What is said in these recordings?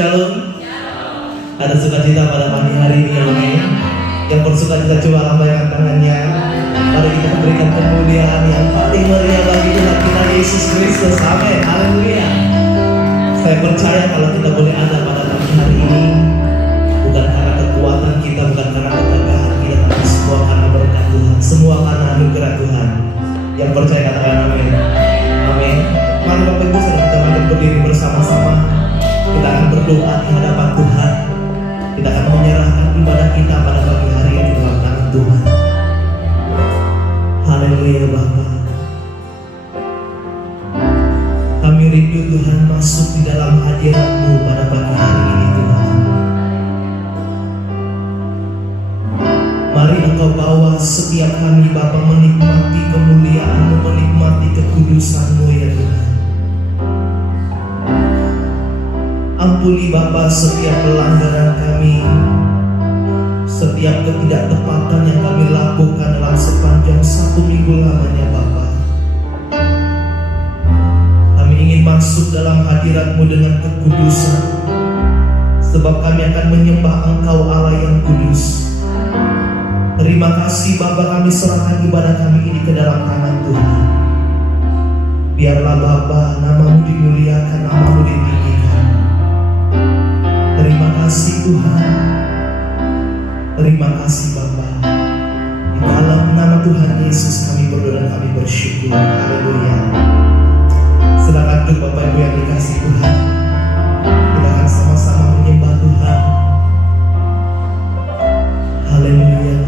Shalom. Ada sukacita pada pagi hari ini, amin. Yang bersukacita coba lambaikan tangannya. Mari kita berikan kemuliaan yang paling meriah bagi Tuhan kita Yesus Kristus, amin. Haleluya. Saya percaya kalau kita boleh ada pada pagi hari ini, bukan karena kekuatan kita, bukan karena kegagahan kita, tapi semua karena berkat Tuhan, semua karena anugerah Tuhan. Yang percaya katakan amin. Amin. Mari Bapak Ibu saudara kita bangkit berdiri bersama-sama. Kita akan berdoa di hadapan Tuhan. Kita akan menyerahkan ibadah kita pada pagi hari ini dalam tangan Tuhan. Haleluya Bapa. Kami rindu Tuhan masuk di dalam hadirat-Mu pada pagi hari ini Tuhan. Mari Engkau bawa setiap kami Bapa menikmati kemuliaan-Mu, menikmati kekudusan-Mu ya Tuhan. Ampuni Bapa setiap pelanggaran kami, setiap ketidaktepatan yang kami lakukan dalam sepanjang 1 minggu lamanya Bapa. Kami ingin masuk dalam hadirat-Mu dengan kekudusan, sebab kami akan menyembah Engkau Allah yang kudus. Terima kasih Bapa, kami serahkan ibadah kami ini ke dalam tangan Tuhan. Biarlah Bapa, nama-Mu dimuliakan, nama-Mu ditinggikan. Terima kasih Tuhan. Terima kasih Bapa. Di dalam nama Tuhan Yesus kami berdoa dan kami bersyukur. Haleluya. Silakan duduk Bapak Ibu yang dikasihi Tuhan. Kita akan sama-sama menyembah Tuhan. Haleluya.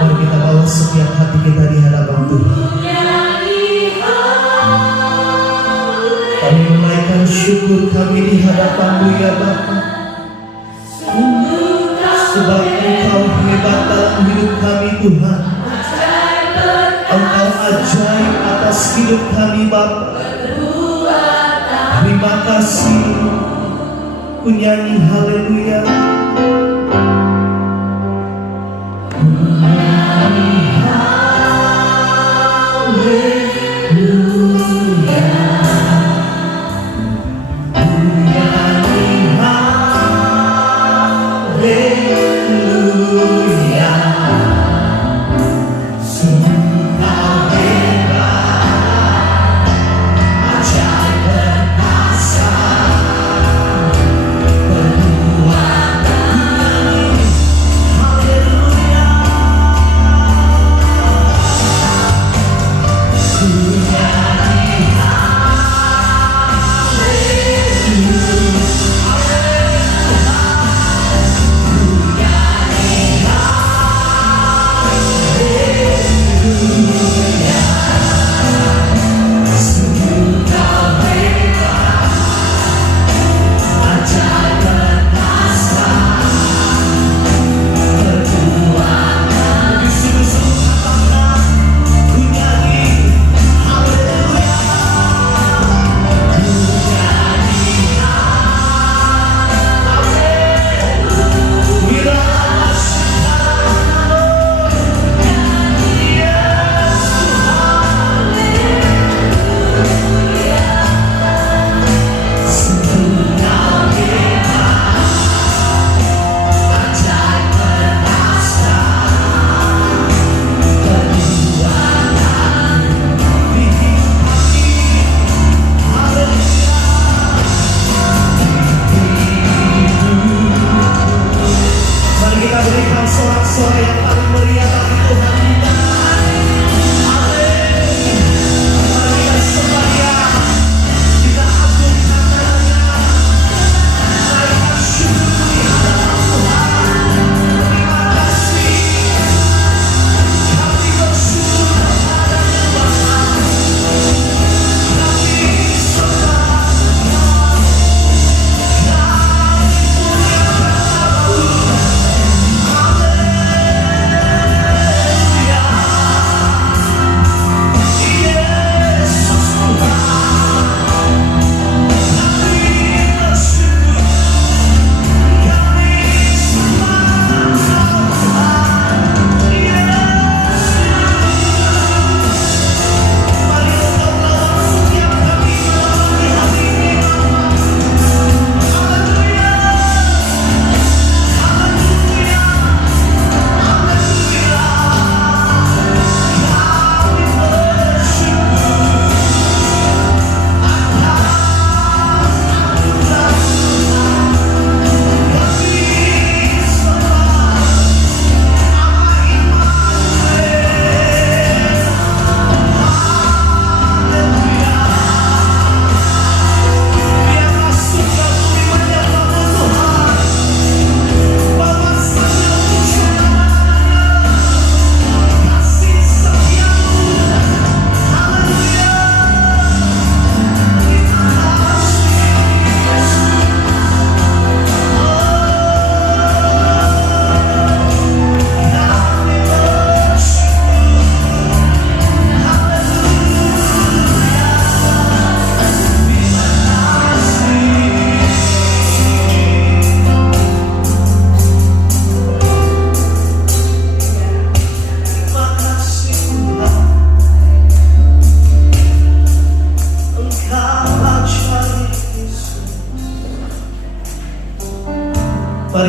Mari kita bawa setiap hati kita di hadapan Tuhan. Kami menaikkan syukur kami di hadapan-Mu ya Bapa. Sebab Engkau hebat dalam hidup kami Tuhan. Engkau ajaib atas hidup kami Bapa. Terima kasih. Ku nyanyi haleluya. Perbuatan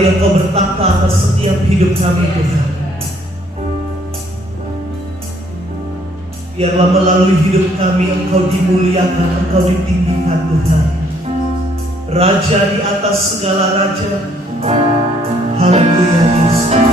Mari Engkau bertata atas setiap hidup kami Tuhan. Biarlah melalui hidup kami Engkau dimuliakan, Engkau ditinggikan Tuhan. Raja di atas segala raja. Haleluya Yesus.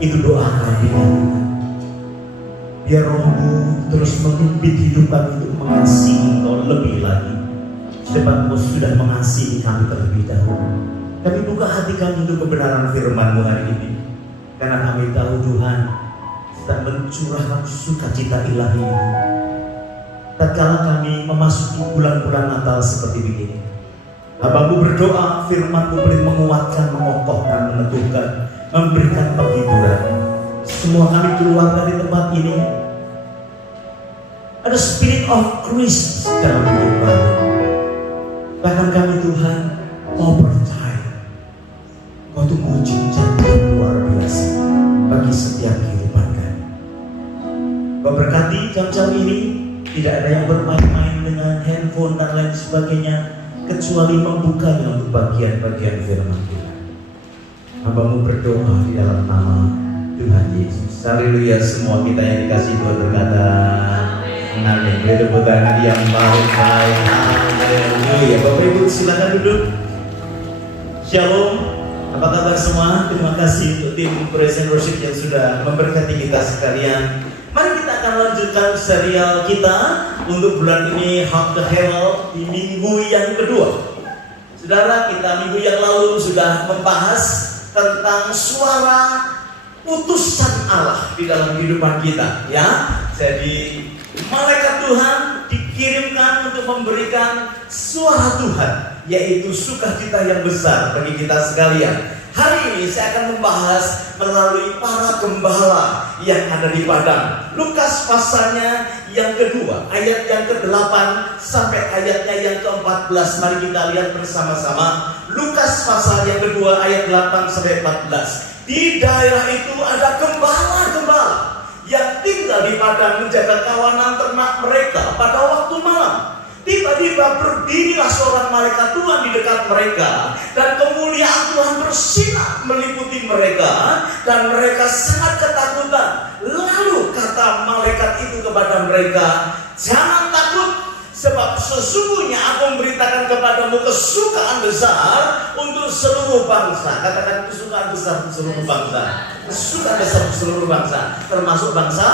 Itu doa kami. Biar Roh-Mu terus memimpin hidup kami untuk mengasihi Engkau lebih lagi. Sebab Engkau sudah mengasihi kami terlebih dahulu. Kami buka hati kami untuk kebenaran firman-Mu hari ini. Karena kami tahu Tuhan sedang mencurahkan sukacita ilahi ini. Tatkala kami memasuki bulan-bulan Natal seperti begini, Hamba-Mu berdoa firman-Mu boleh menguatkan, mengokohkan, meneguhkan, memberikan penghiburan. Semua kami keluar dari tempat ini ada spirit of Christ dalam hidup kami. Bahkan kami Tuhan mau percaya Kau tuh mujizat yang luar biasa bagi setiap kehidupan kami. Kau berkati jam-jam ini, tidak ada yang bermain-main dengan handphone dan lain sebagainya, kecuali membukanya untuk bagian-bagian firman Tuhan. Hamba-Mu berdoa di dalam nama Tuhan Yesus. Haleluya. Semua kita yang dikasih Tuhan berkata amin. Beri tepuk tangan yang baik-baik. Haleluya. Bapak Ibu silakan duduk. Shalom. Apa kabar semua? Terima kasih untuk tim Praise and Worship yang sudah memberkati kita sekalian. Mari kita akan lanjutkan serial kita untuk bulan ini, How to Herald, di minggu yang kedua. Saudara, kita minggu yang lalu sudah membahas tentang suara utusan Allah di dalam kehidupan kita, ya. Jadi malaikat Tuhan dikirimkan untuk memberikan suara Tuhan, yaitu sukacita yang besar bagi kita sekalian. Hari ini saya akan membahas melalui para gembala yang ada di padang. Lukas pasalnya yang kedua, ayat yang ke-8 sampai ayatnya yang ke-14. Mari kita lihat bersama-sama. Lukas pasal yang kedua, ayat 8 sampai 14. Di daerah itu ada gembala-gembala yang tinggal di padang menjaga kawanan ternak mereka pada waktu malam. Tiba-tiba berdirilah seorang malaikat Tuhan di dekat mereka, dan kemuliaan Tuhan bersinar meliputi mereka, dan mereka sangat ketakutan. Lalu kata malaikat itu kepada mereka, "Jangan takut, sebab sesungguhnya aku memberitakan kepadamu kesukaan besar untuk seluruh bangsa." Katakan kesukaan besar untuk seluruh bangsa. Kesukaan besar untuk seluruh bangsa, termasuk bangsa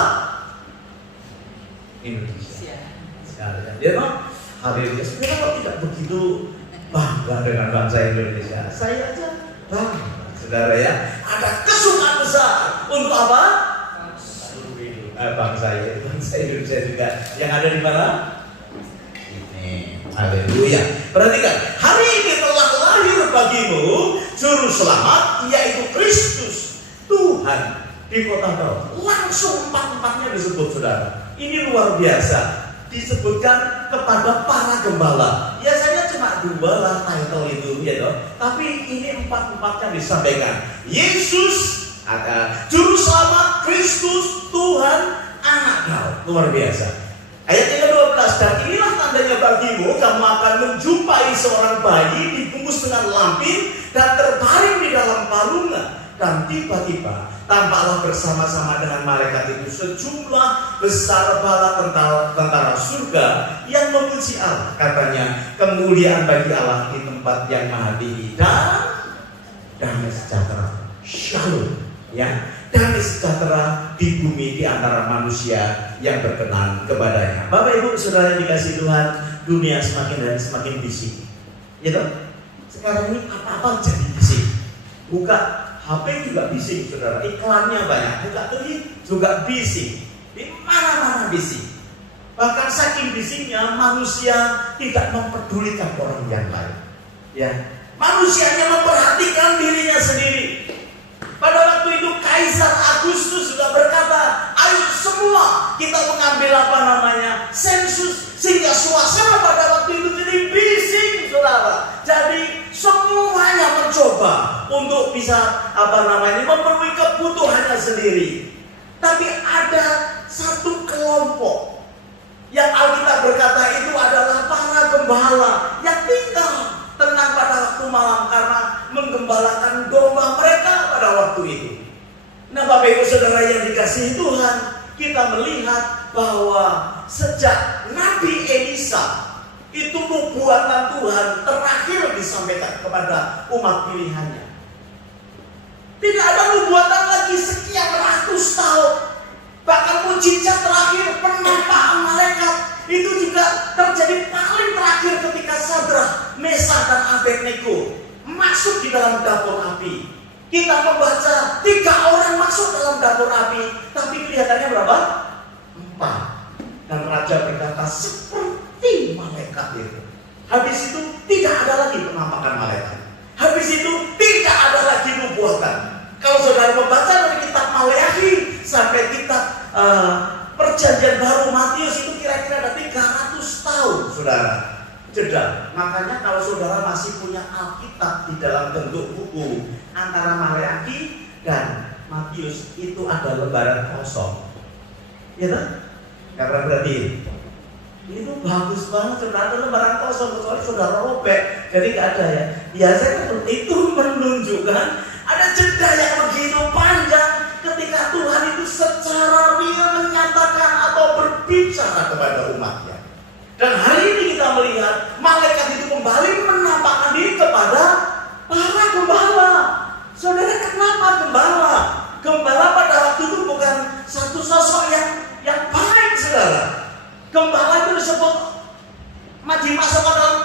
Indonesia. Sekalian, ya toh? Haleluya. Saudara kok tidak begitu bangga dengan bangsa Indonesia? Saya aja bangga, saudara ya. Ada kesukaan besar untuk apa? Bangsa Indonesia juga. Yang ada di mana? Ini. Haleluya. Perhatikan, hari ini telah lahir bagimu juru selamat, yaitu Kristus Tuhan di kota Daud. Langsung empat-empatnya disebut, saudara. Ini luar biasa. Disebutkan kepada para gembala. Biasanya cuma 2 lah title itu, ya toh. Tapi ini empat-empatnya disampaikan. Yesus, juru selamat, Kristus, Tuhan, Anak Daud. Luar biasa. Ayat yang ke-12, "Dan inilah tandanya bagimu, kamu akan menjumpai seorang bayi dibungkus dengan lampin dan terbaring di dalam palungan. Dan tiba-tiba tampaklah bersama-sama dengan malaikat itu sejumlah besar bala tentara surga yang memuji Allah." Katanya, "Kemuliaan bagi Allah di tempat yang maha tinggi, dan damai sejahtera." Shalom, ya, damai sejahtera di bumi di antara manusia yang berkenan kepadanya. Bapak Ibu Saudara yang dikasihi Tuhan, dunia semakin hari semakin bising. Gitu? Sekarang ini apa-apa jadi bising. Buka HP juga bising, saudara. Iklannya banyak. Buka TV juga bising. Di mana-mana bising. Bahkan saking bisingnya manusia tidak mempedulikan orang yang lain. Ya, manusianya memperhatikan dirinya sendiri. Pada waktu itu Kaisar Agustus juga berkata, "Ayo semua kita mengambil sensus, sehingga suasana pada waktu itu jadi bising, saudara. Jadi semuanya mencoba untuk bisa memenuhi kebutuhannya sendiri. Tapi ada satu kelompok yang Alkitab berkata itu adalah para gembala yang tinggal tenang pada waktu malam karena menggembalakan domba mereka pada waktu itu. Nah, Bapak Ibu Saudara yang dikasihi Tuhan, kita melihat bahwa sejak Nabi Elisa itu nubuatan Tuhan terakhir disampaikan kepada umat pilihannya. Tidak ada nubuatan lagi sekian ratus tahun. Bahkan mujizat terakhir penampakan malaikat itu juga terjadi paling terakhir ketika Sadrah, Mesakh dan Abednego masuk di dalam dapur api. Kita membaca 3 orang masuk dalam dapur api, tapi kelihatannya berapa? 4. Dan raja berkata seperti malaikat itu. Habis itu tidak ada lagi penampakan malaikat. Habis itu tidak ada lagi nubuatan. Kalau saudara membaca dari kitab Maleakhi sampai kitab Perjanjian Baru Matius itu kira-kira ada 300 tahun, saudara. Jeda. Makanya kalau saudara masih punya Alkitab di dalam bentuk buku antara Maleakhi dan Matius itu ada lembaran kosong. Ya kan? Karena berarti itu bagus banget, saudara, ada lembaran kosong kecuali saudara robek, jadi nggak ada ya. Biasanya itu menunjukkan ada jeda yang begitu panjang ketika Tuhan itu secara real menyatakan atau berbicara kepada umatnya. Dan hari ini kita melihat malaikat itu kembali menampakkan diri kepada para gembala. Saudara, kenapa gembala? Gembala pada waktu itu bukan satu sosok yang baik, saudara. Gembala itu disebut dimasukkan dalam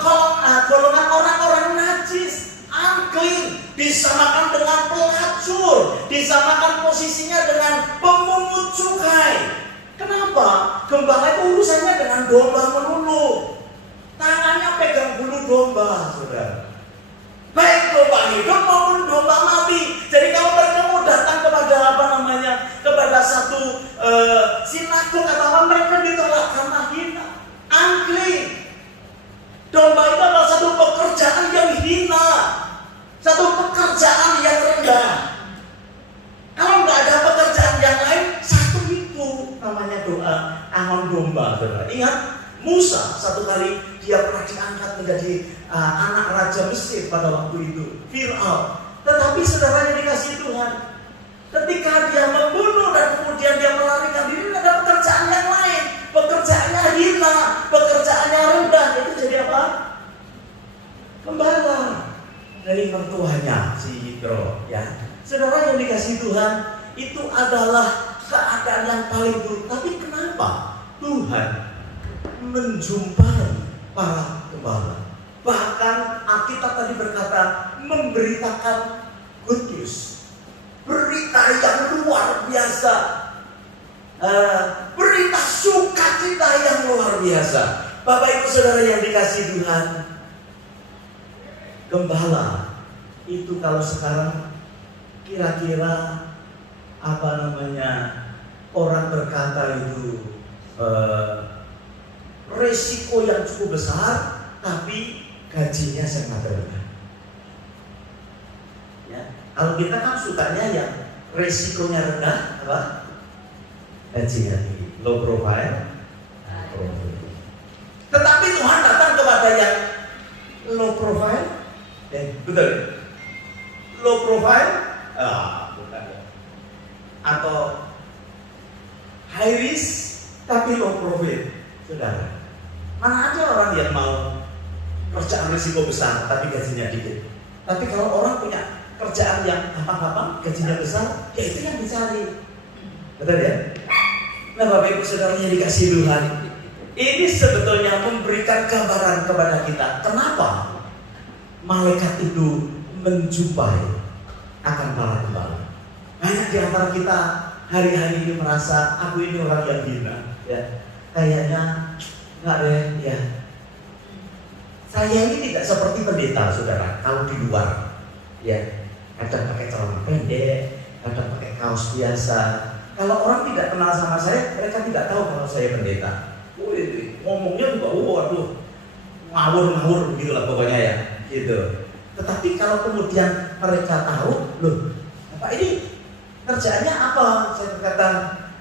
golongan orang-orang najis, unclean, disamakan dengan pelacur, disamakan posisinya dengan pemungut cukai. Kenapa? Gembala itu urusannya dengan domba melulu. Tangannya pegang bulu domba, saudara. Baik domba hidup maupun domba mati. Jadi kalau mereka mau datang kepada kepada satu sinagog, katakan mereka ditolak karena hina, unclean. Domba itu adalah satu pekerjaan yang hina, satu pekerjaan yang rendah. Kalau nggak ada pekerjaan yang lain, satu itu namanya doa angon domba, saudara. Ingat, Musa satu kali dia pernah diangkat menjadi anak raja Mesir pada waktu itu, Fir'aun. Tetapi saudaranya dikasih Tuhan, ketika dia membunuh dan kemudian dia melarikan diri, ada pekerjaan yang lain, pekerjaannya hina, pekerjaannya rendah. Itu jadi apa? Gembala dari mertuanya si Yitro, ya. Saudara yang dikasih Tuhan, itu adalah keadaan yang paling buruk. Tapi kenapa Tuhan menjumpai para gembala? Bahkan Alkitab tadi berkata memberitakan good news, berita yang luar biasa, berita sukacita yang luar biasa. Bapak Ibu Saudara yang dikasih Tuhan, gembala itu kalau sekarang kira-kira orang berkata itu resiko yang cukup besar, tapi gajinya sangat rendah. Ya, kalau kita kan sukanya yang resikonya rendah, apa? Gajinya tinggi, low profile. Tetapi Tuhan datang kepada yang low profile, betul? Low profile, bukan. Atau high risk tapi low profit, saudara. Mana ada orang yang mau kerjaan risiko besar tapi gajinya dikit. Tapi kalau orang punya kerjaan yang gampang-gampang, gajinya besar, ya itu yang dicari. Betul ya? Nah Bapak Ibu Saudara yang dikasih Tuhan, ini sebetulnya memberikan gambaran kepada kita. Kenapa malaikat itu menjumpai akan para gembala? Banyak di antara kita hari-hari ini merasa aku ini orang yang hina, ya. Kayaknya nggak deh, ya. Saya ini tidak seperti pendeta, saudara. Kalau di luar, ya, kadang pakai celana pendek, kadang pakai kaos biasa. Kalau orang tidak kenal sama saya, mereka tidak tahu kalau saya pendeta. Ngomongnya juga, waduh, ngawur begitulah pokoknya ya, gitu. Tetapi kalau kemudian mereka tahu, loh, Pak ini kerjaannya apa? Saya berkata,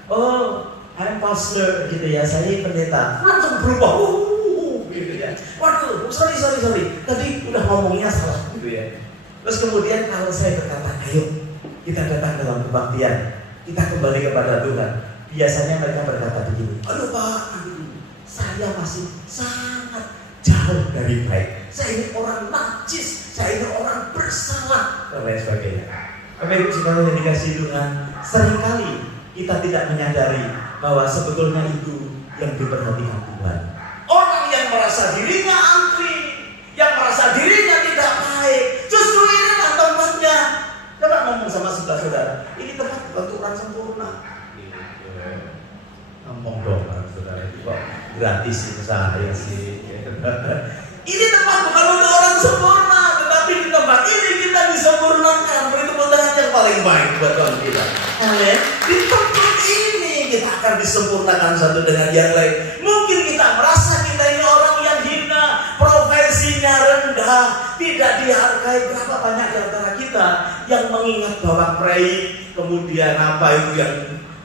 oh, I'm pastor, gitu ya, saya pendeta. Langsung berubah, gitu ya. Waduh, sorry. Tadi udah ngomongnya salah, gitu ya. Terus kemudian kalau saya berkata, ayo kita datang dalam kebaktian, kita kembali kepada Tuhan. Biasanya mereka berkata begini, aduh Pak, saya masih sangat jauh dari baik. Saya ini orang najis, saya ini orang bersalah, dan lain sebagainya. Bapak Ibu Saudara yang dikasih Tuhan, seringkali kita tidak menyadari bahwa sebetulnya itu yang diperhatikan Tuhan. Orang yang merasa dirinya antri, yang merasa dirinya tidak baik, justru inilah tempatnya. Coba ngomong sama sebelah saudara, ini tempat bukan orang sempurna. Ngomong dong saudara, itu kok gratis itu saya sih. Ini tempat bukan untuk orang sempurna, tetapi di tempat ini kita disempurnakan. Beri tepuk tangan yang paling baik buat Tuhan kita. Amin. Di tempat ini kita akan disempurnakan satu dengan yang lain. Mungkin kita merasa kita ini orang yang hina, profesinya rendah, tidak dihargai. Berapa banyak di antara kita yang mengingat bahwa pray, kemudian apa itu yang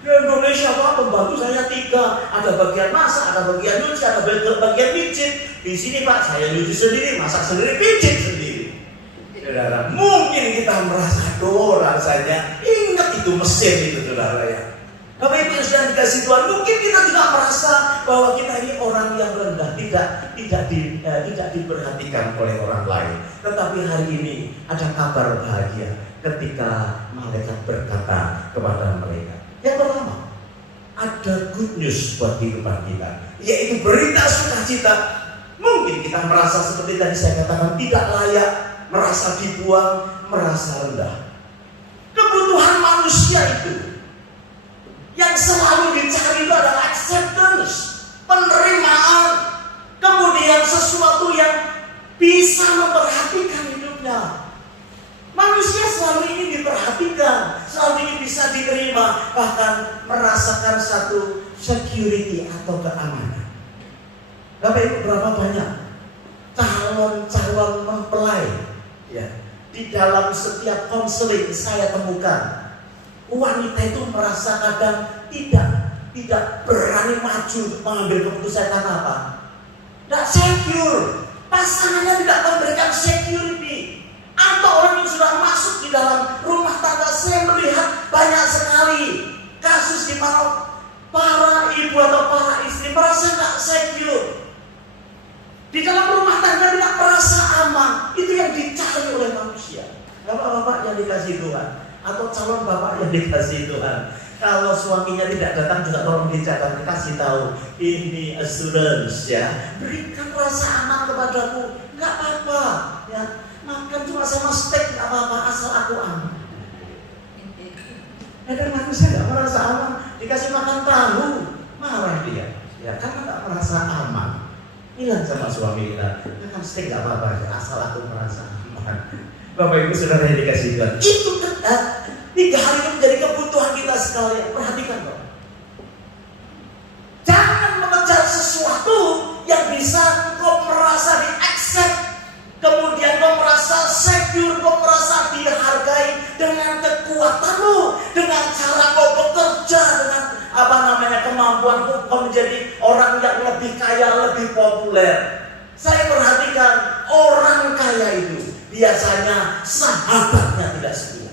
di Indonesia Pak, pembantu saya 3, ada bagian masak, ada bagian nyuci, ada bagian pijit. Di sini Pak, saya nyuci sendiri, masak sendiri, pijit sendiri. Saudara, mungkin kita merasa rasanya ingat itu Mesir itu saudara ya. Bapak Ibu yang sedang dikasih Tuhan, mungkin kita juga merasa bahwa kita ini orang yang rendah, tidak diperhatikan oleh orang lain. Tetapi hari ini ada kabar bahagia ketika malaikat berkata kepada mereka. Yang pertama, ada good news buat kehidupan kita, yaitu berita sukacita. Mungkin kita merasa seperti tadi saya katakan tidak layak, merasa dibuang, merasa rendah. Kebutuhan manusia itu yang selalu dicari itu adalah acceptance, penerimaan, kemudian sesuatu yang bisa memperhatikan hidupnya. Manusia selalu ingin diperhatikan, selalu ingin bisa diterima, bahkan merasakan satu security atau keamanan. Bapak Ibu, berapa banyak calon-calon mempelai ya, di dalam setiap konseling saya temukan, wanita itu merasa kadang tidak berani maju untuk mengambil keputusan. Karena apa? tidak secure. Pasangannya tidak memberikan security. Atau orang yang sudah masuk di dalam rumah tangga, saya melihat banyak sekali kasus di mana para ibu atau para istri merasa tidak secure. Di dalam rumah tangga tidak merasa aman. Itu yang dicari oleh manusia. Bapak-bapak yang dikasih Tuhan, atau calon bapak yang dikasih Tuhan, kalau suaminya tidak datang juga tolong dicatat, kasih tahu ini assurance ya. Berikan rasa aman kepadaku, nggak apa-apa ya. Makan cuma sama steak nggak apa-apa asal aku aman. Ada manusia nggak merasa aman, dikasih makan tahu marah dia, ya karena nggak merasa aman. Bilang sama suami kita, makan steak nggak apa-apa asal aku merasa aman. Bapak Ibu Saudara yang dikasih Tuhan, itu ketat. 3 hari itu menjadi kebutuhan kita sekalian. Perhatikan Bapak. Jangan mengejar sesuatu yang bisa kau merasa di-accept, kemudian kau merasa secure, kau merasa dihargai dengan kekuatanmu, dengan cara kau bekerja, dengan kemampuanmu, kau menjadi orang yang lebih kaya, lebih populer. Saya perhatikan orang kaya itu biasanya sahabatnya tidak setia.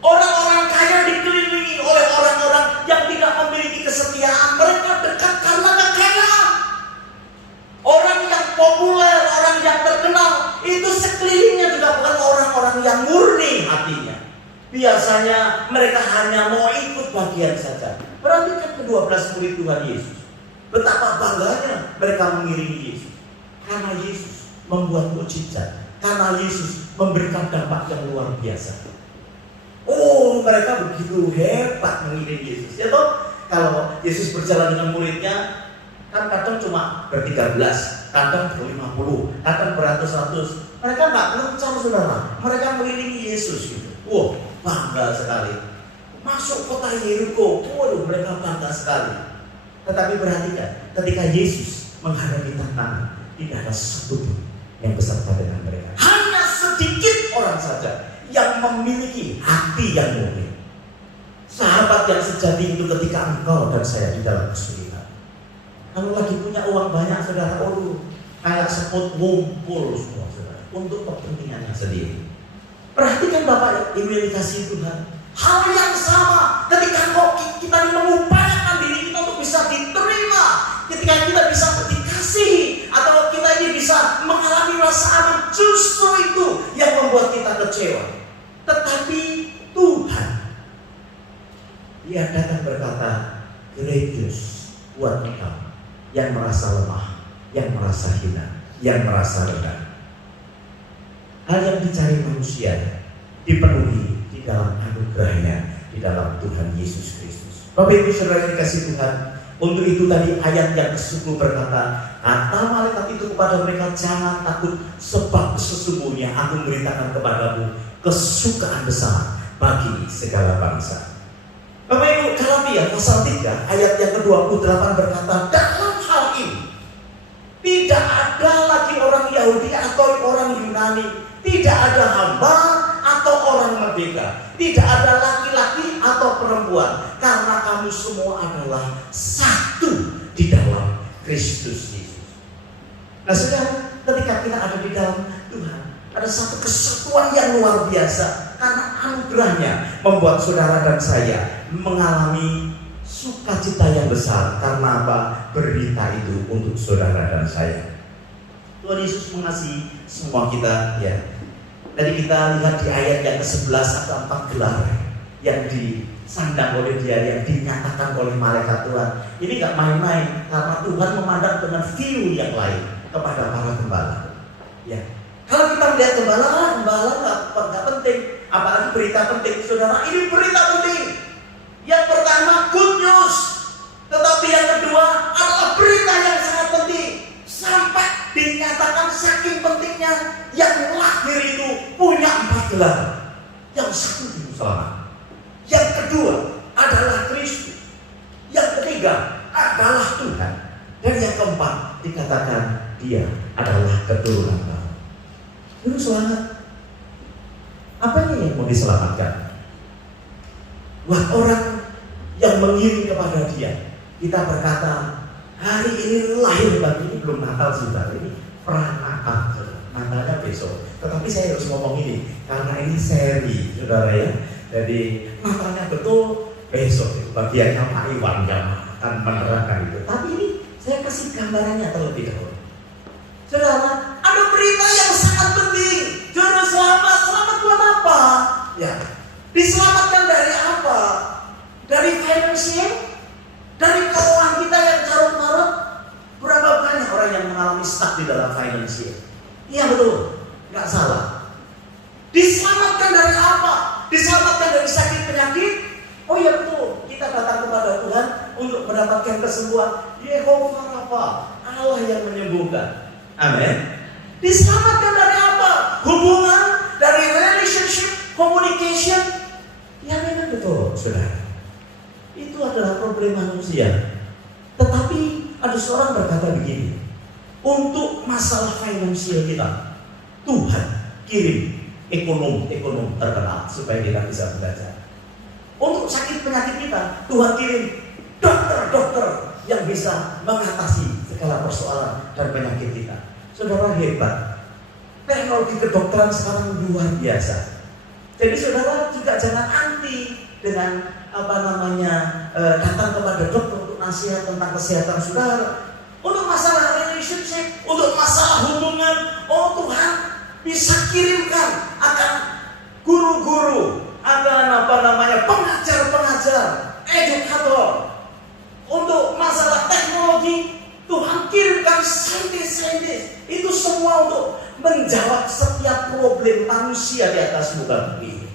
Orang-orang kaya dikelilingi oleh orang-orang yang tidak memiliki kesetiaan. Mereka dekat karena kekayaan. Orang yang populer, orang yang terkenal, itu sekelilingnya juga bukan orang-orang yang murni hatinya. Biasanya mereka hanya mau ikut bagian saja. Perhatikan ke-12 murid Tuhan Yesus. Betapa bangganya mereka mengiringi Yesus. Karena Yesus membuat mukjizat. Karena Yesus memberikan dampak yang luar biasa. Oh, mereka begitu hebat mengiringi Yesus. Ya toh, kalau Yesus berjalan dengan muridnya, kan kadang cuma ber-13, kadang ber-50, kadang beratus-ratus. Mereka nggak kencang, saudara. Mereka mengiringi Yesus gitu. Wah, bangga sekali. Masuk kota Yeriko, waduh, mereka bangga sekali. Tetapi perhatikan, ketika Yesus menghadapi tantangan, tidak ada satu pun yang beserta dengan mereka. Hanya sedikit orang saja yang memiliki hati yang murni. Sahabat yang sejati itu ketika engkau dan saya di dalam kesulitan. Kalau lagi punya uang banyak, saudara, kayak semut ngumpul semua, saudara, untuk kepentingannya sendiri. Perhatikan Bapak Ibu yang dikasihi Tuhan. Hal yang sama ketika kita mengupayakan diri kita untuk bisa diterima, ketika kita bisa dikasihi, atau kita ini bisa mengalami rasa aman, justru itu yang membuat kita kecewa. Tetapi Tuhan, Dia datang berkata, "Courageous buat engkau yang merasa lemah, yang merasa hina, yang merasa rendah." Hal yang dicari manusia dipenuhi di dalam anugerahnya, di dalam Tuhan Yesus Kristus. Bapak Ibu Saudara yang dikasihi Tuhan, untuk itu tadi ayat yang ke-10 berkata, kata malaikat itu kepada mereka, "Jangan takut, sebab sesungguhnya aku memberitakan kepadamu kesukaan besar bagi segala bangsa." Bapak Ibu, Galatia pasal 3 ayat yang ke-28 berkata, dalam hal ini tidak ada lagi orang Yahudi atau orang Yunani, tidak ada hamba atau orang merdeka, tidak ada laki-laki atau perempuan, karena kamu semua adalah satu di dalam Kristus Yesus. Nah, saudara, ketika kita ada di dalam Tuhan, ada satu kesatuan yang luar biasa, karena anugerahnya membuat saudara dan saya mengalami sukacita yang besar. Karena apa? Berita itu untuk saudara dan saya. Tuhan Yesus mengasihi semua kita, ya. Tadi kita lihat di ayat yang ke-11 ada 4 gelar yang disandang oleh Dia, yang dinyatakan oleh malaikat Tuhan. Ini gak main-main, karena Tuhan memandang dengan view yang lain kepada para gembala. Ya. Kalau kita melihat gembala nggak penting, apalagi berita penting, saudara. Ini berita penting. Yang pertama good news, tetapi yang kedua adalah berita yang sangat penting. Sampai dinyatakan saking pentingnya, yang lahir itu punya 4 gelar. Yang satu juru selamat, yang kedua adalah Kristus, yang ketiga adalah Tuhan, dan yang keempat dikatakan Dia adalah keturunan Allah. Juru selamat, apa yang mau diselamatkan? Buat orang yang mengiring kepada Dia, kita berkata hari ini lahir bagi ini belum Natal sudah, ini pra-Natal, Natalnya besok. Tetapi saya harus ngomong ini karena ini seri, saudara ya. Jadi Natalnya betul besok itu bagiannya Pak Iwan yang akan menerangkan itu. Tapi ini saya kasih gambarannya terlebih dahulu. Saudara, ada berita yang sangat penting. Juru selamat, selamat buat apa? Ya, diselamatkan dari apa? Dari finansial? Dari keuangan kita yang carut-marut? Berapa banyak orang yang mengalami stuck di dalam finansial? Iya betul, nggak salah. Diselamatkan dari apa? Diselamatkan dari sakit penyakit? Oh iya betul, kita datang kepada Tuhan untuk mendapatkan kesembuhan. Yehova Rafa, Allah yang menyembuhkan. Amin. Diselamatkan dari apa? Hubungan, dari relationship, communication. Ya memang betul, saudara. Itu adalah problem manusia. Tetapi ada seorang berkata begini, untuk masalah finansial kita, Tuhan kirim ekonom terkenal supaya kita bisa belajar. Untuk sakit penyakit kita, Tuhan kirim dokter yang bisa mengatasi segala persoalan dan penyakit kita. Saudara hebat. Teknologi kedokteran sekarang luar biasa. Jadi saudara juga jangan anti dengan datang kepada dokter untuk nasihat tentang kesehatan saudara. Untuk masalah relationship, untuk masalah hubungan, oh Tuhan bisa kirimkan akan guru-guru, akan pengajar-pengajar, edukator. Untuk masalah teknologi, Tuhan kirimkan saintis-saintis. Itu semua untuk menjawab setiap problem manusia di atas muka bumi.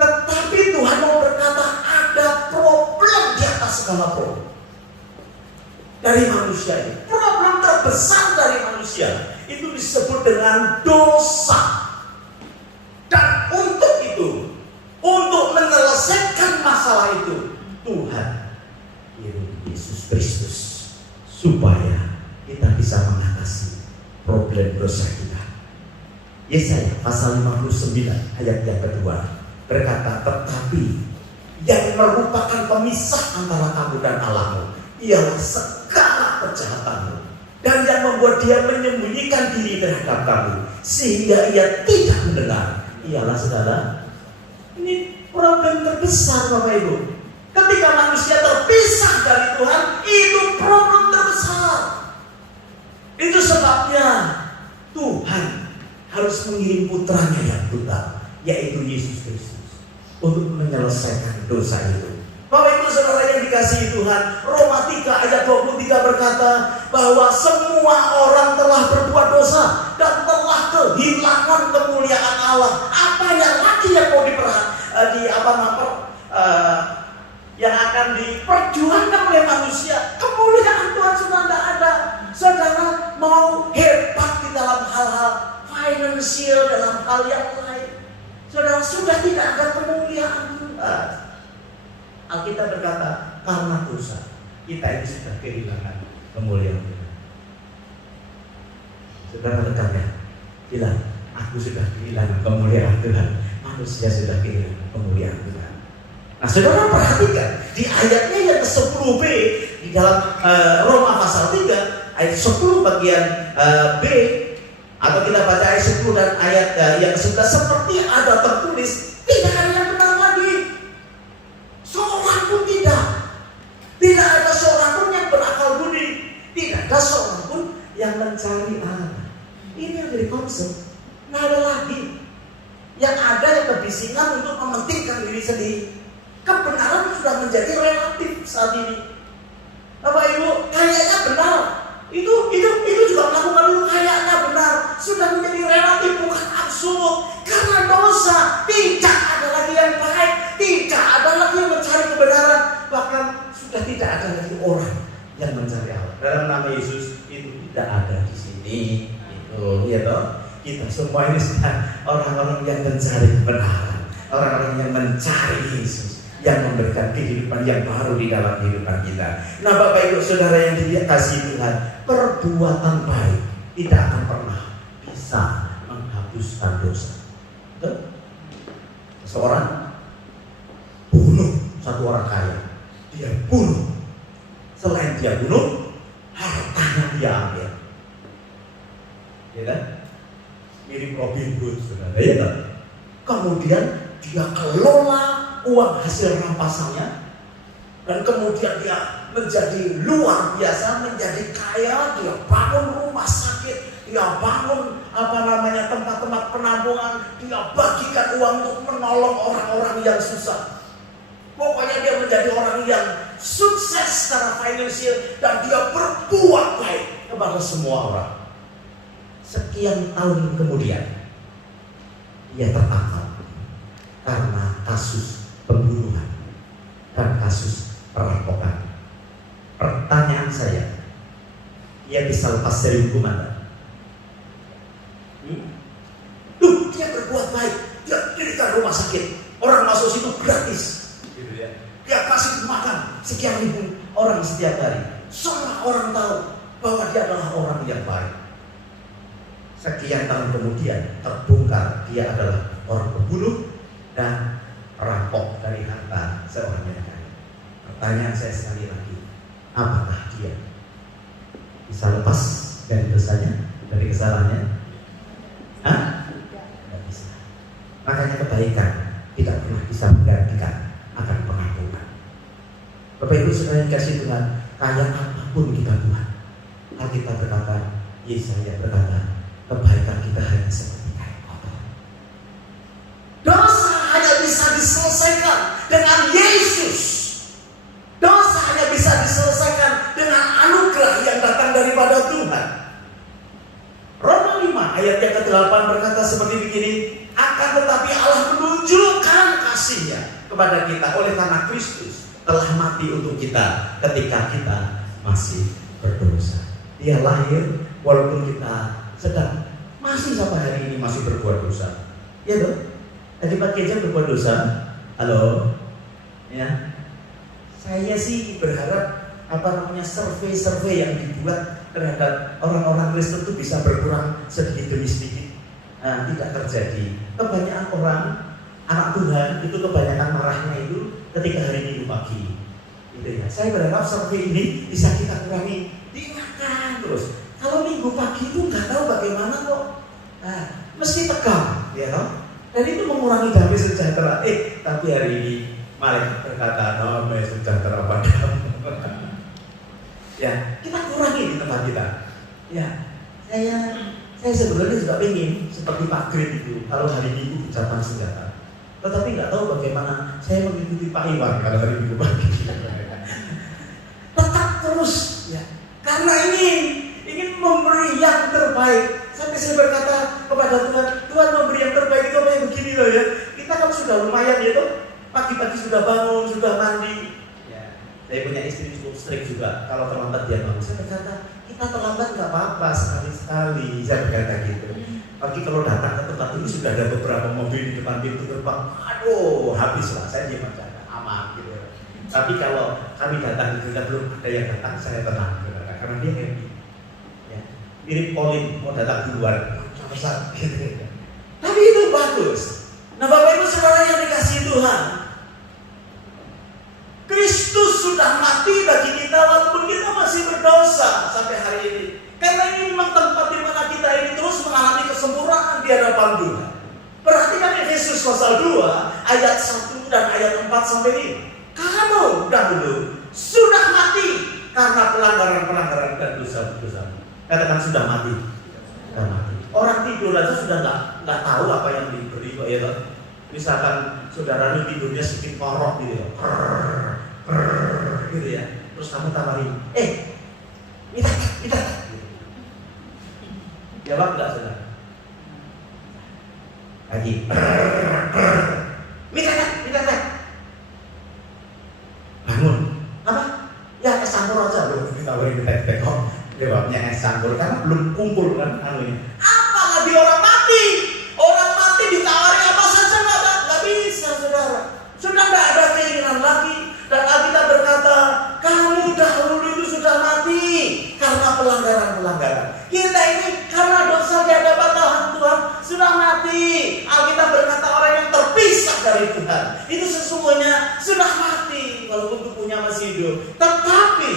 Tetapi Tuhan mau berkata ada problem di atas segala problem dari manusia ini. Problem terbesar dari manusia itu disebut dengan dosa. Dan untuk itu, untuk menyelesaikan masalah itu, Tuhan kirim Yesus Kristus supaya kita bisa mengatasi problem dosa kita. Yesaya pasal 59 ayat yang kedua berkata, tetapi yang merupakan pemisah antara kamu dan Allahmu ialah segala kejahatanmu, dan yang membuat dia menyembunyikan diri terhadap kamu sehingga ia tidak mendengar ialah segala. Ini problem terbesar Bapak Ibu. Ketika manusia terpisah dari Tuhan, itu problem terbesar. Itu sebabnya Tuhan harus mengirim putranya yang tunggal, yaitu Yesus Kristus, untuk menyelesaikan dosa itu. Bapak Ibu Saudara yang dikasihi Tuhan, Roma 3 ayat 23 berkata bahwa semua orang telah berbuat dosa dan telah kehilangan kemuliaan Allah. Apa yang lagi yang mau yang akan diperjuangkan oleh manusia? Kemuliaan Tuhan sudah tidak ada. Saudara mau hebat di dalam hal-hal finansial, dalam hal yang lain, saudara sudah tidak ada kemuliaan Tuhan. Alkitab berkata, karena dosa kita ini sudah kehilangan kemuliaan Tuhan. Saudara rekannya bilang, aku sudah kehilangan kemuliaan Tuhan. Manusia sudah kehilangan kemuliaan Tuhan. Nah saudara perhatikan di ayatnya yang ke-10b di dalam Roma pasal 3 ayat 10 bagian B, atau kita baca ayat 10 dan ayat yang ke-11, seperti ada tertulis, tidak ada yang benar lagi. Seorang pun tidak. Tidak ada seorang pun yang berakal budi. Tidak ada seorang pun yang mencari Allah. Ini yang jadi konsep. Tidak ada lagi. Yang ada yang kebisingan untuk mementingkan diri sendiri. Kebenaran sudah menjadi relatif saat ini. Bapak Ibu, kayaknya benar. Itu juga melakukan dulu kayaknya benar. Sudah menjadi relatif, bukan absolut. Karena dosa, tidak ada lagi yang baik, tidak ada lagi yang mencari kebenaran. Bahkan sudah tidak ada lagi orang yang mencari Allah. Dalam nama Yesus itu tidak ada di sini. Itu, ya toh. Kita semua ini sudah orang-orang yang mencari kebenaran, orang-orang yang mencari Yesus, yang memberikan kehidupan yang baru di dalam kehidupan kita. Nah Bapak Ibu Saudara yang dikasihi Tuhan, perbuatan baik tidak akan pernah bisa menghapuskan dosa. Betul? Seorang bunuh satu orang kaya, dia bunuh Selain dia bunuh, hartanya dia ambil. Ya kan? Mirip Robin Hood, saudara, ya kan? Kemudian dia kelola uang hasil rampasannya, dan kemudian dia menjadi luar biasa, menjadi kaya. Dia bangun rumah sakit, dia bangun tempat-tempat penampungan, dia bagikan uang untuk menolong orang-orang yang susah. Pokoknya dia menjadi orang yang sukses secara finansial, dan dia berbuat baik kepada semua orang. Sekian tahun kemudian dia tertangkap karena kasus pembunuhan dan kasus perampokan. Pertanyaan saya, dia bisa lepas dari hukuman? Dia berbuat baik, dia dirikan rumah sakit, orang masuk situ gratis, gitu ya. Dia kasih makan sekian ribu orang setiap hari. Semua orang tahu bahwa dia adalah orang yang baik. Sekian tahun kemudian terbongkar dia adalah orang pembunuh dan perampok dari harta seorang yang kaya. Pertanyaan saya sekali lagi, apakah dia bisa lepas dari dosanya, dari kesalahannya? Tidak bisa. Makanya kebaikan tidak pernah bisa menggantikan akan pengampunan. Bapak Ibu saudara yang kasih Tuhan, kaya apapun kita buat, Alkitab berkata, Yesaya berkata, kebaikan kita hanya seperti kain kotor. Dosa hanya bisa diselesaikan dengan Yesus. Dosa hanya bisa diselesaikan dengan anugerah yang datang daripada Tuhan. Roma 5 ayat yang ke-8 berkata seperti begini, akan tetapi Allah menunjukkan kasih-Nya kepada kita oleh karena Kristus telah mati untuk kita ketika kita masih berdosa. Dia lahir walaupun kita sedang masih sampai hari ini masih berbuat dosa. Ya toh? Tadi Pak Keja berbuat dosa. Halo? Ya. Saya sih berharap survei yang dibuat terhadap orang-orang Kristen itu bisa berkurang sedikit demi sedikit. Tidak terjadi. Kebanyakan orang anak Tuhan itu kebanyakan marahnya itu ketika hari Minggu pagi. Gitu ya. Saya berharap survei ini bisa kita kurangi. Diingatkan terus. Kalau Minggu pagi itu nggak tahu bagaimana kok, mesti tegang, ya toh? Dan itu mengurangi damai sejahtera. Tapi hari ini malaikat berkata damai sejahtera padamu. Ya, kita kurangi di tempat kita. Ya, saya sebenarnya juga pengen seperti Pak Green itu kalau hari Minggu ucapan senjata. Tetapi nggak tahu bagaimana saya mengikuti Pak Iwan kalau hari Minggu pagi. Tetap terus, ya, karena ingin memberi yang terbaik. Sampai saya berkata kepada Tuhan, Tuhan memberi yang terbaik itu apa yang begini loh ya. Kita kan sudah lumayan ya tuh, pagi-pagi sudah bangun, sudah mandi. Ya, saya punya istri cukup strict juga. Kalau terlambat dia bangun, saya berkata kita terlambat nggak apa-apa sekali-sekali. Saya berkata gitu. Pagi kalau datang ke tempat ini sudah ada beberapa mobil di depan pintu gerbang, aduh habislah. Saya diam aja, aman gitu. Tapi kalau kami datang kita belum ada yang datang, saya tenang karena dia happy. Mirip Pauline mau datang duluan, gitu. Tapi itu bagus. Nah Bapak Ibu Saudara yang dikasihi Tuhan, Kristus sudah mati bagi kita walaupun kita masih berdosa sampai hari ini. Karena ini memang tempat di mana kita ini terus mengalami kesempurnaan di hadapan Tuhan. Perhatikan Efesus pasal 2 ayat 1 dan ayat 4 sampai 5. Kamu dahulu sudah mati karena pelanggaran-pelanggaran dan dosa-dosa. Katakan sudah mati. Sudah mati. Orang tidur aja sudah nggak tahu apa yang diberi kok ya toh. Misalkan saudara lu tidurnya sedikit korok gitu ya. Gitu ya. Terus kamu tawarin, minta. Jawab nggak saudara? Lagi. Minta. Bangun. Apa? Ya es campur aja belum ditawarin minta kok. Jawabnya es campur karena belum kumpul kan anunya. Apalagi orang mati. Orang mati ditawari apa saja nggak bisa saudara. Sudah nggak ada keinginan lagi. Dan Alkitab berkata, kamu dahulu itu sudah mati karena pelanggaran-pelanggaran. Kita ini karena dosa di hadapan Tuhan sudah mati. Alkitab berkata orang yang terpisah dari Tuhan itu sesungguhnya sudah mati walaupun tubuhnya masih hidup. Tetapi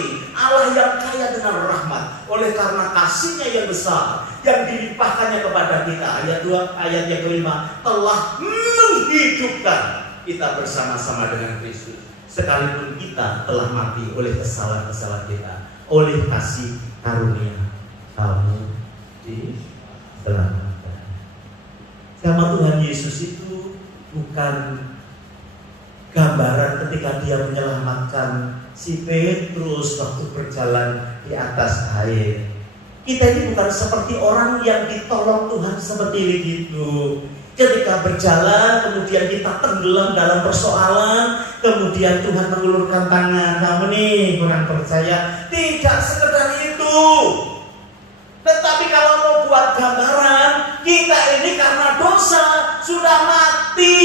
karena kasih-Nya yang besar yang dilimpahkannya kepada kita, ayat yang kelima, telah menghidupkan kita bersama-sama dengan Kristus, sekalipun kita telah mati oleh kesalahan-kesalahan kita. Oleh kasih karunia kamu diselamatkan. Sama Tuhan Yesus itu bukan gambaran ketika Dia menyelamatkan si Petrus waktu berjalan di atas air. Kita ini bukan seperti orang yang ditolong Tuhan seperti itu. Ketika berjalan, kemudian kita tenggelam dalam persoalan, kemudian Tuhan mengulurkan tangan, kamu nih kurang percaya. Tidak sekedar itu. Tetapi kalau mau buat gambaran, kita ini karena dosa sudah mati,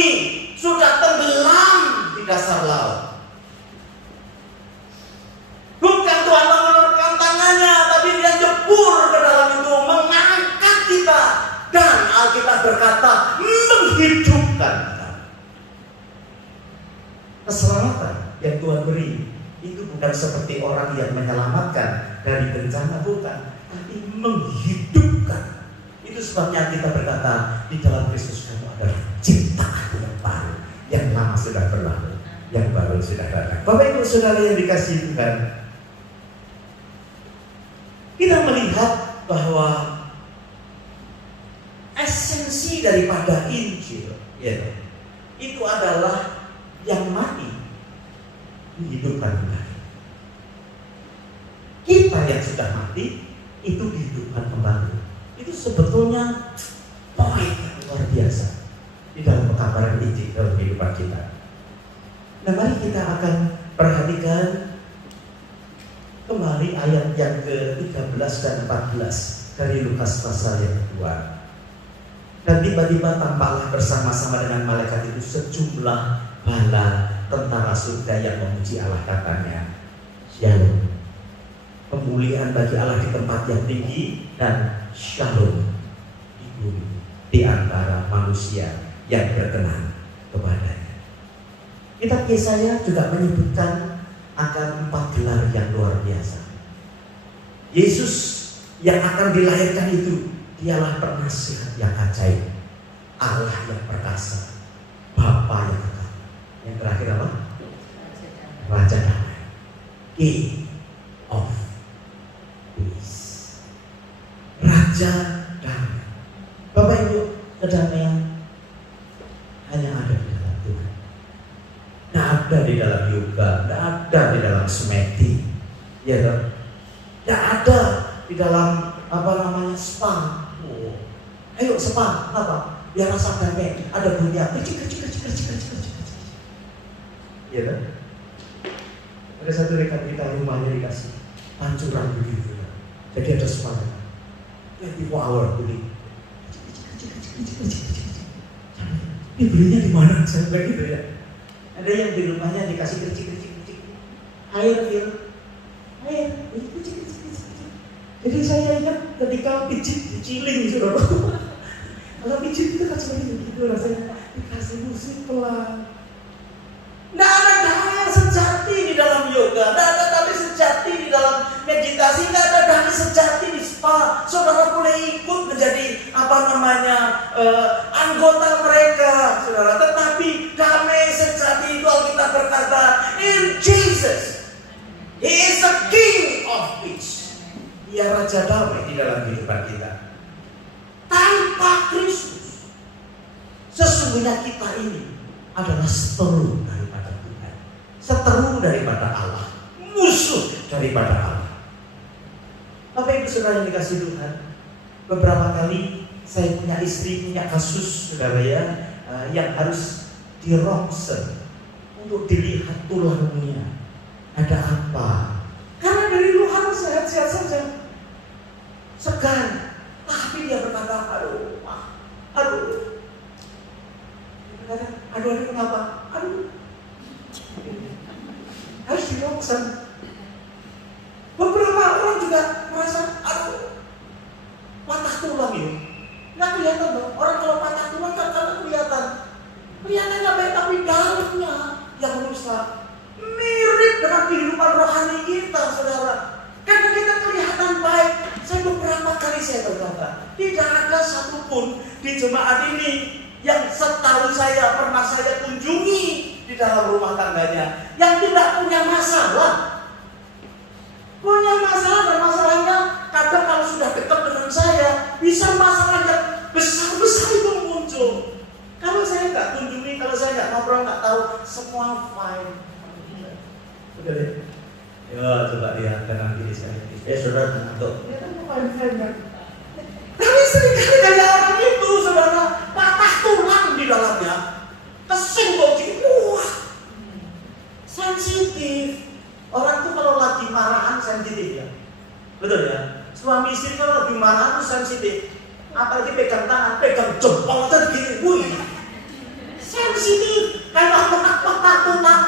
sudah tenggelam di dasar laut. Bukan Tuhan mengulurkan tangannya, tapi Dia jebur ke dalam itu, mengangkat kita. Dan Alkitab berkata menghidupkan kita. Keselamatan yang Tuhan beri itu bukan seperti orang yang menyelamatkan dari bencana, bukan, tapi menghidupkan. Itu sebabnya kita berkata di dalam Kristus kamu adalah ciptaan yang baru, yang lama sudah berlalu, yang baru sudah datang. Bapak Ibu Saudara yang dikasihi Tuhan, kita melihat bahwa esensi daripada Injil, ya, itu adalah yang mati dihidupkan kembali. Kita yang sudah mati itu dihidupkan kembali. Itu sebetulnya poin yang luar biasa di dalam pekabaran Injil dalam kehidupan kita. Nah, mari kita akan perhatikan kembali ayat yang ke-13 dan 14 dari Lukas pasal yang kedua. Dan tiba-tiba tampaklah bersama-sama dengan malaikat itu sejumlah bala tentara surga yang memuji Allah, katanya, Shalom, pemulihan bagi Allah di tempat yang tinggi, dan Shalom di bumi di antara manusia yang berkenan kepadanya. Kitab Yesaya juga menyebutkan akan 4 gelar yang luar biasa. Yesus yang akan dilahirkan itu, Dialah penasihat yang ajaib, Allah yang perkasa, Bapa yang kekal. Yang terakhir apa? Raja damai, King of Peace. Raja damai. Bapak Ibu, kedamaian hanya ada di dalam Tuhan. Tidak ada di dalam yoga, tidak ada di dalam semedi, ya kan? Tidak ada di dalam spa. Ayo spa, apa? Biar rasa damai, ada bunyi kercik. Ya kan? Ada satu rekan kita rumahnya dikasih pancuran begitu. Jadi ada spa. 24 hour bunyi. Ini belinya di mana? Saya bilang gitu ya. Ada yang di rumahnya dikasih kercik. Air. Jadi saya ingat ketika pijiling saudara. Kalau pijit itu kan seperti itu rasanya, dikasih musik pelan. Tidak ada damai yang sejati di dalam yoga, tidak ada damai sejati di dalam meditasi, tidak ada damai sejati di spa. Saudara boleh ikut menjadi anggota mereka, saudara. Tetapi damai sejati itu Alkitab berkata, in Jesus, He is a King of Peace. Dia Raja damai di dalam kehidupan kita. Tanpa Kristus, sesungguhnya kita ini adalah seteru daripada Tuhan, seteru daripada Allah, musuh daripada Allah. Bapak Ibu Saudara yang dikasihi Tuhan, beberapa kali saya punya istri punya kasus, saudara ya, yang harus dirongsen untuk dilihat tulangnya ada apa. Karena dari luar sehat-sehat saja, segan. Tapi dia berkata, aduh, kenapa? Harus dirongsen. Beberapa orang juga merasa, patah tulang ini. Nggak kelihatan dong. Orang kalau patah tulang kan kelihatan. Kelihatannya baik, tapi dalamnya yang rusak. Mirip dengan kehidupan rohani kita, saudara. Karena kita kelihatan baik. Saya sekali saya berkata, tidak ada satupun di jemaat ini yang setahu saya pernah saya kunjungi di dalam rumah tangganya yang tidak punya masalah. Punya masalah, dan masalahnya kadang kalau sudah dekat dengan saya bisa masalah yang besar-besar itu muncul. Kalau saya nggak kunjungi, kalau saya nggak ngobrol, nggak tahu, semua fine. Udah deh. Ya coba lihat kanan kiri saya. Saudara mengantuk. Ya kan fine. Tapi seringkali kayak orang itu, saudara, patah tulang di dalamnya, kesenggol gitu, wah, sensitif. Orang tuh kalau lagi marahan sensitif ya, betul ya. Suami istri kalau lagi marahan tuh sensitif. Apalagi pegang tangan, pegang jempol aja gini, wih, sensitif. Kayak orang patah tulang.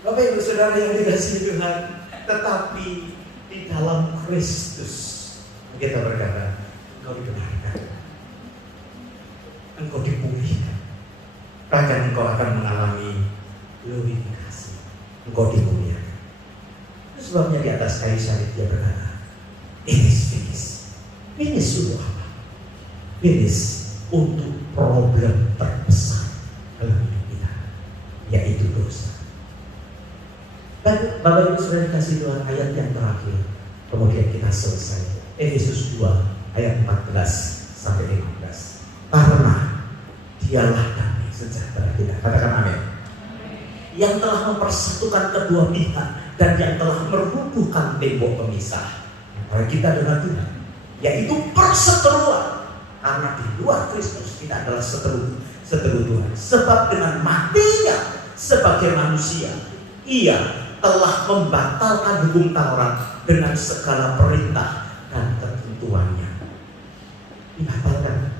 Bapak Ibu Saudara yang dikasihi Tuhan, tetapi di dalam Kristus kita berkata, engkau dibenarkan, engkau dipulihkan, bahkan engkau akan mengalami glorifikasi, engkau dimuliakan. Itu sebabnya di atas kayu salib dia berkata, it is finished. Finish untuk apa? Finish untuk problem terbesar dalam hidup kita, yaitu dosa. Dan Bapak Ibu sudah dikasih Tuhan ayat yang terakhir, kemudian kita selesai. Efesus 2 ayat 14 sampai 15. Karena dialah damai sejahtera kita. Katakan amin. Yang telah mempersatukan kedua pihak dan yang telah merubuhkan tembok pemisah antara kita dengan Tuhan, yaitu perseteruan. Karena di luar Kristus kita adalah seteru Tuhan. Sebab dengan matinya sebagai manusia, ia telah membatalkan hukum Taurat dengan segala perintah dan ketentuannya. Dibatalkan.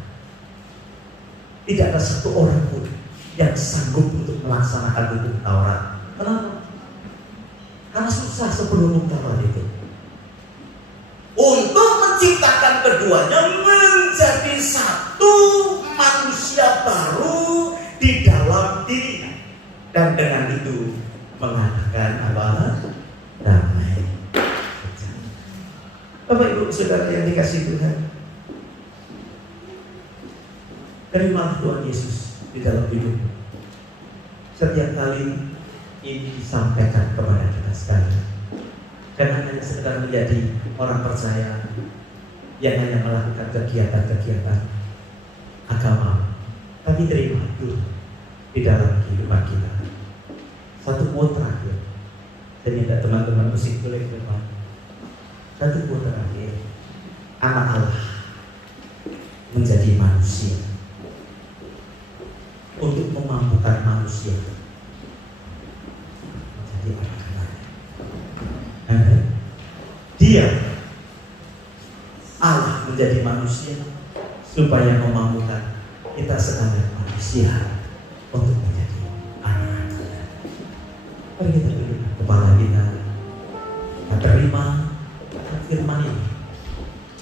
Tidak ada satu orang pun yang sanggup untuk melaksanakan hukum Taurat. Kenapa? Karena susah sebelum hukum Taurat itu. Untuk menciptakan keduanya menjadi satu manusia baru di dalam dirinya, dan dengan itu mengadakan apa? Damai. Bapak Ibu Saudara yang dikasihi Tuhan, terimalah Tuhan Yesus di dalam hidup. Setiap kali ini disampaikan kepada kita sekalian, karena hanya sekedar menjadi orang percaya yang hanya melakukan kegiatan-kegiatan agama, tapi terima Tuhan di dalam kehidupan kita. Satu quote terakhir, saya minta teman-teman musik boleh ke depan. Satu quote terakhir, anak Allah menjadi manusia untuk memampukan manusia menjadi anak-anaknya. Dia Allah menjadi manusia supaya memampukan kita sekalian manusia untuk menjadi anak-anaknya. Mari kita duduk kepala kita terima firman ini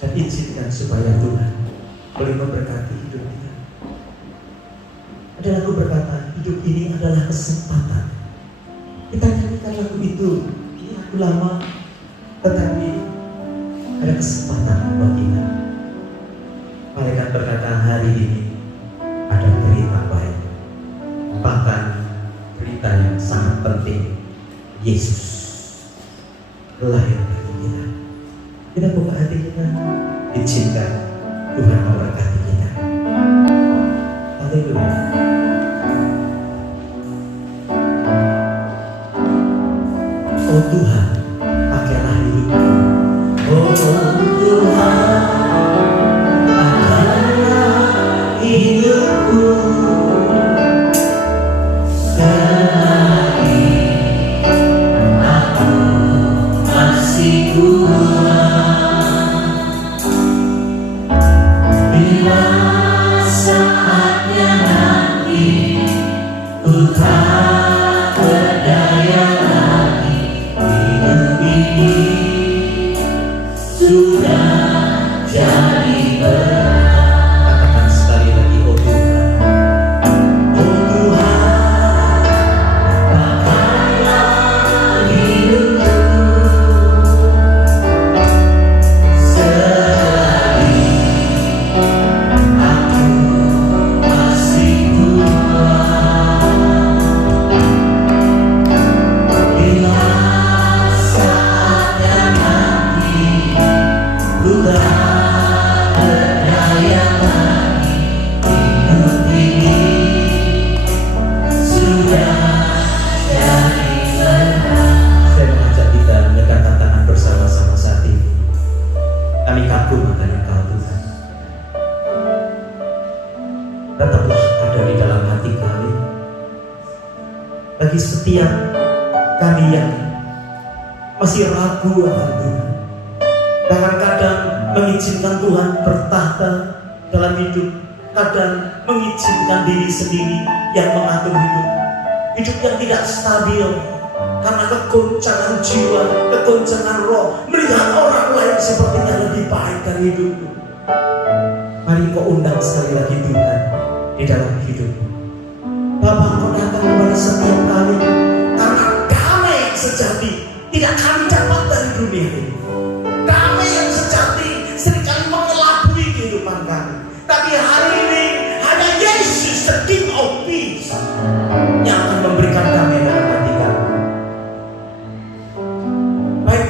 dan izinkan supaya Tuhan boleh memberkati hidup kita. Ada lagu berkata, hidup ini adalah kesempatan. Kita nyanyikan lagu itu, ini lagu lama, tetapi ada kesempatan buat kita. Malaikat berkata, hari ini ada berita baik, bahkan berita yang sangat penting. Yesus lahir bagi kita. Kita buka hati kita, izinkan Tuhan memberkati kita. Haleluya. Oh Tuhan, pakailah hidupku. Oh Tuhan, pakailah hidupku. Selagi aku masih kurang, bila saatnya nanti ku tak berdaya lagi, hidup ini sudah jadi berat. Katakan sekali lagi, oh Tuhan, oh Tuhan, pakailah hidupku. bagi setiap kami yang masih ragu akan Tuhan, bahkan kadang mengizinkan Tuhan bertahta dalam hidup, kadang mengizinkan diri sendiri yang mengatur hidup yang tidak stabil karena kegoncangan jiwa, kegoncangan roh, melihat orang lain sepertinya lebih baik dari hidupmu. Mari kau undang sekali lagi Tuhan di dalam hidupmu. Bapa, kau datang kepada setiap kami karena damai yang sejati tidak kami dapat dari dunia ini. Damai yang sejati seringkali mengelabui kehidupan kami, tapi hari ini hanya Yesus, the King of Peace, yang akan memberikan damai dalam hati kami. Baik,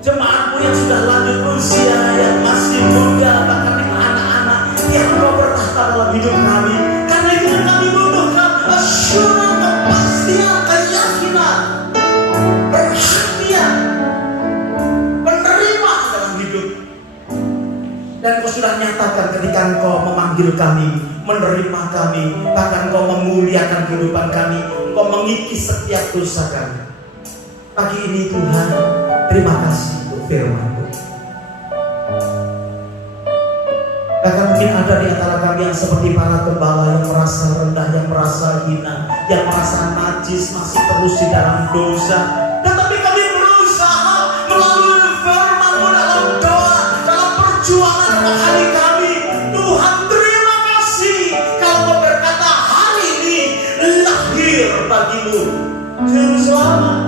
jemaatmu yang sudah lanjut usia, yang masih muda, bahkan anak-anak yang mau bertahta dalam hidup kami, karena itu kami butuhkan assurance, kepastian, keyakinan, perhatian, menerima dalam hidup. Dan kau sudah nyatakan ketika engkau memanggil kami, menerima kami, bahkan engkau memuliakan kehidupan kami, engkau mengikis setiap dosa kami. Pagi ini Tuhan, terima kasih untuk firman-Mu. Bahkan mungkin ada di antara kami yang seperti para gembala yang merasa rendah, yang merasa hina, yang merasa najis, masih terus di dalam dosa. Tetapi kami berusaha melalui firman-Mu dalam doa, dalam perjuangan rohani kami. Tuhan, terima kasih kalau Kau berkata hari ini lahir bagimu juru selamat.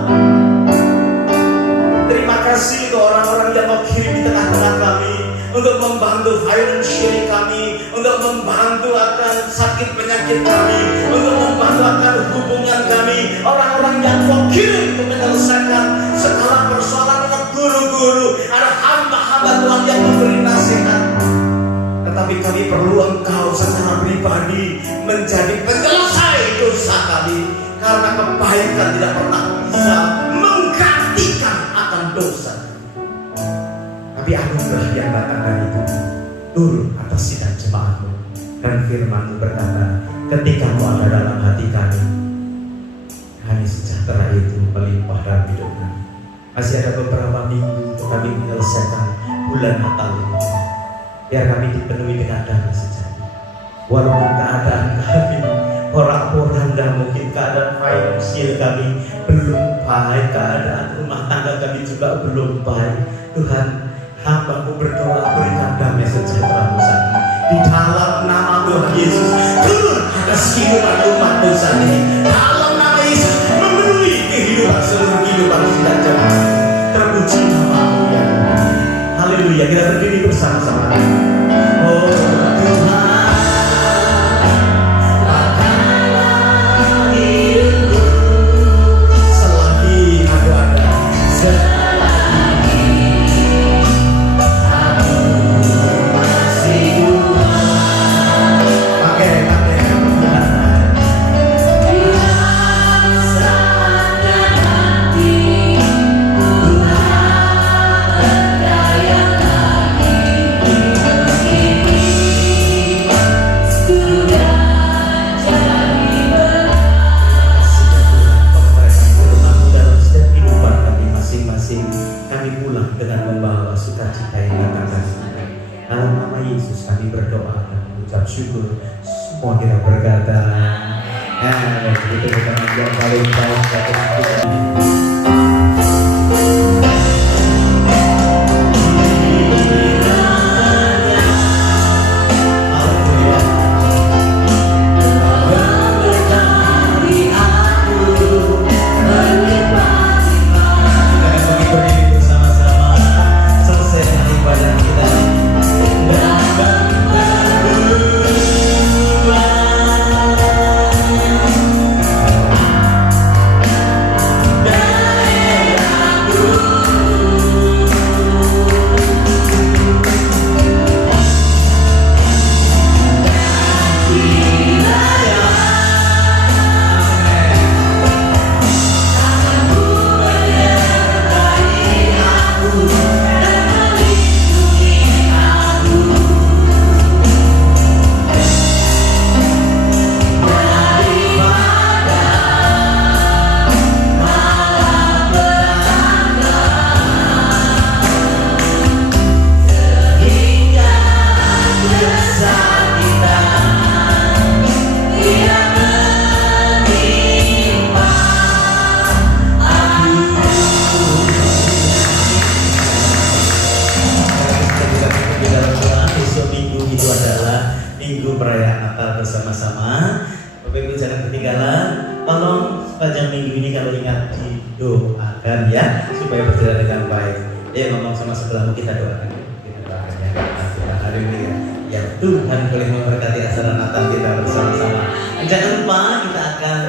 Terima kasih untuk orang-orang yang Kau kirim di tengah-tengah kami untuk membantu financial kami, untuk membantu akan sakit penyakit kami, untuk membantu akan hubungan kami, orang-orang yang Kau kirim untuk menyelesaikan segala persoalan dengan guru-guru, ada hamba-hamba Tuhan yang memberi nasihat. Tetapi kami perlu Engkau secara pribadi menjadi penyelesai dosa kami, karena kebaikan tidak pernah bisa menggantikan akan dosa. Tapi anugerah yang datang dari Tuhan turun atas sidang jemaat-Mu, dan firman-Mu berkata, ketika Kau ada dalam hati kami, sejahtera itu melimpah dalam hidup kami. Masih ada beberapa minggu untuk kami menyelesaikan bulan Natal ini. Biar kami dipenuhi dengan damai sejati. Walaupun keadaan kami porak-poranda, mungkin keadaan finansial kami belum baik, keadaan rumah tangga kami juga belum baik, Tuhan, hamba-Mu berdoa, berikan damai sejahtera-Mu saat ini. Di dalam nama Tuhan Yesus, turun atas kehidupan umat-Mu saat ini. Dalam nama Yesus, memenuhi kehidupan seluruh kehidupan sidang jemaat. Terpuji nama-Mu ya Tuhan. Haleluya, kita berdiri bersama-sama. Oh Tuhan, syukur. Semua kita berkata begitu, bukan yang paling baik kata kita. sepanjang minggu ini kalau ingat didoakan ya supaya berjalan dengan baik. Ngomong sama sebelahmu, kita doakan. Kita doakan ya. Hari ini ya Tuhan boleh memberkati acara Natal kita bersama-sama. Jangan lupa kita akan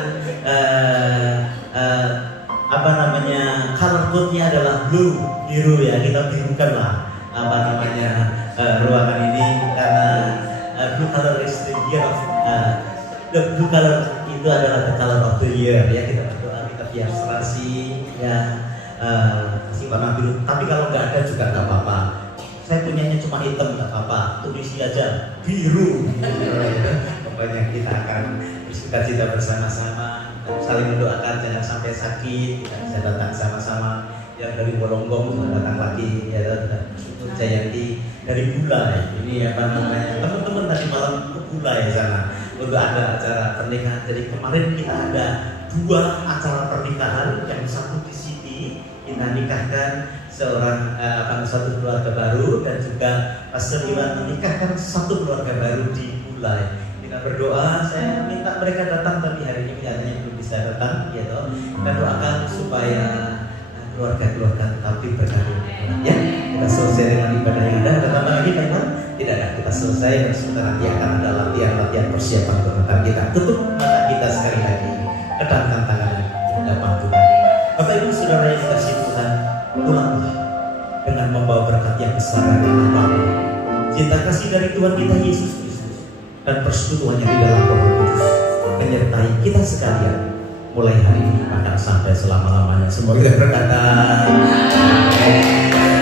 color code-nya adalah biru ya. Kita birukanlah ruangan ini karena blue color is the year of the blue color itu adalah the color of the year ya. Kita berdoa, kita biar serasi ya si warna biru. Tapi kalau nggak ada juga nggak apa-apa. Saya punyanya cuma hitam, nggak apa-apa. Tulis aja biru. Pokoknya kita akan bersukacita bersama-sama, saling mendoakan jangan sampai sakit. Kita bisa datang sama-sama. Yang dari Bolonggong datang lagi ya, Jayanti dari Bulai. Ini teman-teman tadi malam ke Bulai sana untuk ada acara pernikahan. Jadi kemarin kita ada 2 acara pernikahan, yang satu di sini kita nikahkan seorang satu keluarga baru, dan juga Pastor Iwan menikahkan satu keluarga baru di Bulai. Kita berdoa, saya minta mereka datang tapi hari ini kelihatannya belum bisa datang gitu. Kita doakan supaya keluarga-keluarga tetap diberkati ya. Kita selesai dengan ibadah yang ada tambah lagi teman? Tidak ada, kita selesai dan sebentar nanti akan ada latihan persiapan untuk Natal kita. Tutup mata kita sekali lagi, kedangkan tangan di hadapan Tuhan. Bapak Ibu Saudara yang dikasihi Tuhan, pulanglah dengan membawa berkat yang besar dari Allah, cinta kasih dari Tuhan kita Yesus Kristus, dan persekutuannya di dalam Roh Kudus menyertai kita sekalian mulai hari ini bahkan sampai selama-lamanya. Semoga kita berkata amin.